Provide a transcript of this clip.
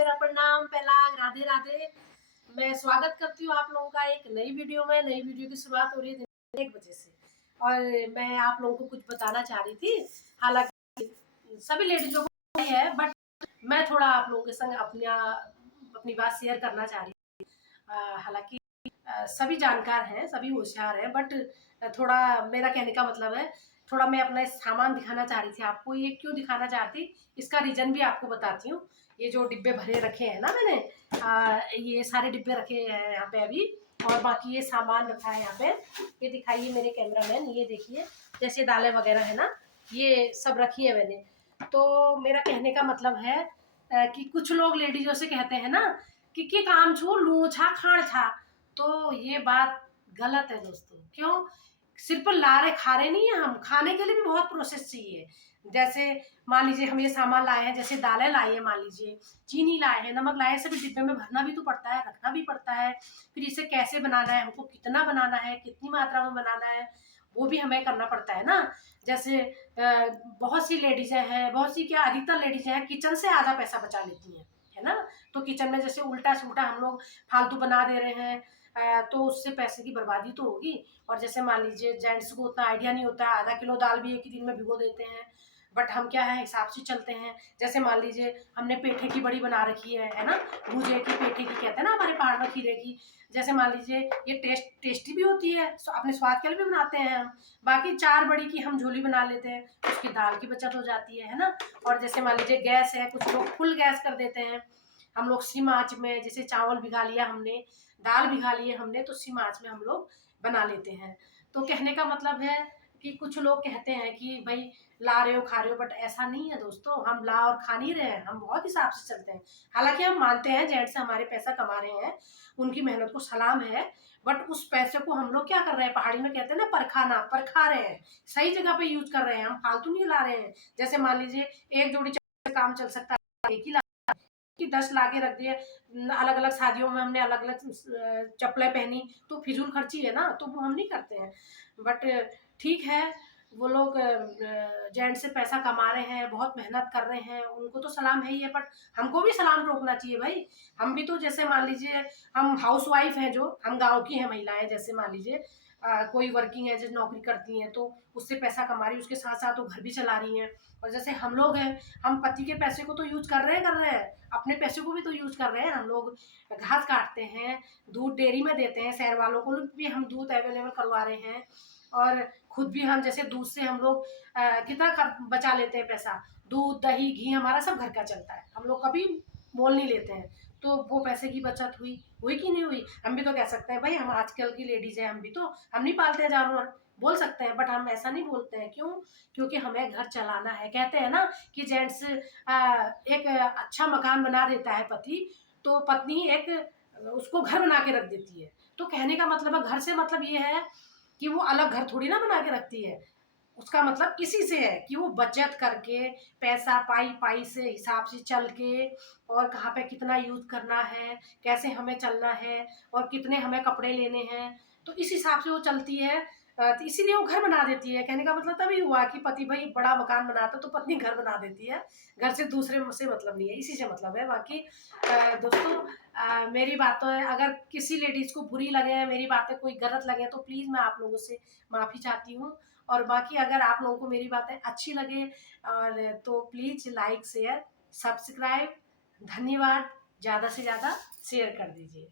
मेरा प्रणाम, प्रणाम, राधे राधे। मैं स्वागत करती हूँ आप लोगों का एक नई वीडियो में। नई वीडियो की शुरुआत हो रही है दिन 1 बजे से और मैं आप लोगों को कुछ बताना चाह रही थी। हालांकि सभी लेडीजों को है, बट मैं थोड़ा आप लोगों के संग अपनी बात शेयर करना चाह रही थी। हालांकि सभी जानकार हैं, सभी होशियार हैं, बट थोड़ा मेरा कहने का मतलब है, थोड़ा मैं अपना सामान दिखाना चाह रही थी आपको। ये क्यों दिखाना चाहती, इसका रीजन भी आपको बताती हूँ। ये जो डिब्बे भरे रखे हैं ना मैंने, ये सारे डिब्बे रखे हैं यहाँ पे अभी, और बाकी ये सामान रखा है यहाँ पे। ये दिखाइए मेरे कैमरामैन, ये देखिए, जैसे दालें वगैरह है ना, ये सब रखी है मैंने। तो मेरा कहने का मतलब है कि कुछ लोग लेडीजों से कहते हैं ना कि काम छू लू छा खाण छा, तो ये बात गलत है दोस्तों। क्यों? सिर्फ ला रहे खा रहे नहीं है, हम खाने के लिए भी बहुत प्रोसेस चाहिए। जैसे मान लीजिए हम ये सामान लाए हैं, जैसे दालें लाई है, मान लीजिए चीनी लाए हैं, नमक लाए हैं, सभी डिब्बे में भरना भी तो पड़ता है, रखना भी पड़ता है। फिर इसे कैसे बनाना है, हमको कितना बनाना है, कितनी मात्रा में बनाना है, वो भी हमें करना पड़ता है ना। जैसे बहुत सी लेडीजें हैं, बहुत सी क्या अधिकतर लेडीजें हैं, किचन से आधा पैसा बचा लेती हैं, है ना। तो किचन में जैसे उल्टा सुल्टा हम लोग फालतू बना दे रहे हैं, तो उससे पैसे की बर्बादी तो होगी। और जैसे मान लीजिए जेंट्स को उतना आइडिया नहीं होता है, आधा किलो दाल भी एक ही दिन में भिगो देते हैं, बट हम क्या है हिसाब से चलते हैं। जैसे मान लीजिए हमने पेठे की बड़ी बना रखी है ना, भूजे की पेठे की कहते हैं ना हमारे पहाड़ में, खीरे की। जैसे मान लीजिए ये टेस्टी भी होती है, अपने स्वाद के लिए भी बनाते हैं हम। बाकी 4 बड़ी की हम झोली बना लेते हैं, उसकी दाल की बचत हो जाती है ना। और जैसे मान लीजिए गैस है, कुछ लोग फुल गैस कर देते हैं, हम लोग सिम आँच में, जैसे चावल भिगा लिया हमने, दाल भिगा लिए हमने, तो सिम आँच में हम लोग बना लेते हैं। तो कहने का मतलब है कि कुछ लोग कहते हैं कि भाई ला रहे हो खा रहे हो, बट ऐसा नहीं है दोस्तों। हम ला और खा नहीं रहे हैं, हम बहुत हिसाब से चलते हैं। हालांकि हम मानते हैं जेंट्स हमारे पैसा कमा रहे हैं, उनकी मेहनत को सलाम है, बट उस पैसे को हम लोग क्या कर रहे हैं, पहाड़ी में कहते हैं ना परखाना, परखा रहे हैं, सही जगह पे यूज कर रहे हैं, हम फालतू नहीं ला रहे हैं। जैसे मान लीजिए एक जोड़ी से काम चल सकता है, एक ही कि 10 ला के रख दिए, अलग अलग शादियों में हमने अलग अलग चप्पलें पहनी, तो फिजूल खर्ची है ना, तो वो हम नहीं करते हैं। बट ठीक है, वो लोग जेंट से पैसा कमा रहे हैं, बहुत मेहनत कर रहे हैं, उनको तो सलाम है ही है, बट हमको भी सलाम ठोकना चाहिए भाई। हम भी तो जैसे मान लीजिए हम हाउस वाइफ हैं, जो हम गाँव की हैं महिलाएं, जैसे मान लीजिए कोई वर्किंग है, जैसे नौकरी करती हैं, तो उससे पैसा कमा रही है, उसके साथ साथ वो घर भी चला रही हैं। और जैसे हम लोग हैं, हम पति के पैसे को तो यूज कर रहे हैं, अपने पैसे को भी तो यूज कर रहे हैं। हम लोग घास काटते हैं, दूध डेयरी में देते हैं, शहर वालों को भी हम दूध अवेलेबल करवा रहे हैं, और खुद भी हम जैसे दूध से हम लोग कितना बचा लेते हैं पैसा। दूध दही घी हमारा सब घर का चलता है, हम लोग कभी मोल नहीं लेते हैं। तो वो पैसे की बचत हुई, हुई कि नहीं हुई? हम भी तो कह सकते हैं भाई, हम आजकल की लेडीज हैं, हम नहीं पालते हैं जानवर, बोल सकते हैं, बट हम ऐसा नहीं बोलते हैं। क्यों? क्योंकि हमें घर चलाना है। कहते हैं ना कि जेंट्स एक अच्छा मकान बना देता है पति, तो पत्नी एक उसको घर बना के रख देती है। तो कहने का मतलब है, घर से मतलब ये है कि वो अलग घर थोड़ी ना बना के रखती है। उसका मतलब इसी से है कि वो बचत करके, पैसा पाई पाई से हिसाब से चल के, और कहाँ पे कितना यूज करना है, कैसे हमें चलना है, और कितने हमें कपड़े लेने हैं, तो इस हिसाब से वो चलती है। तो इसीलिए वो घर बना देती है। कहने का मतलब तभी हुआ कि पति भाई बड़ा मकान बनाता तो पत्नी घर बना देती है। घर से दूसरे से मतलब नहीं है, इसी से मतलब है। बाकी दोस्तों, मेरी बातों है, अगर किसी लेडीज को बुरी लगे, मेरी बातें कोई गलत लगे, तो प्लीज मैं आप लोगों से माफी चाहती हूँ। और बाकी अगर आप लोगों को मेरी बातें अच्छी लगे, और तो प्लीज लाइक शेयर सब्सक्राइब, धन्यवाद, ज़्यादा से ज़्यादा शेयर कर दीजिए।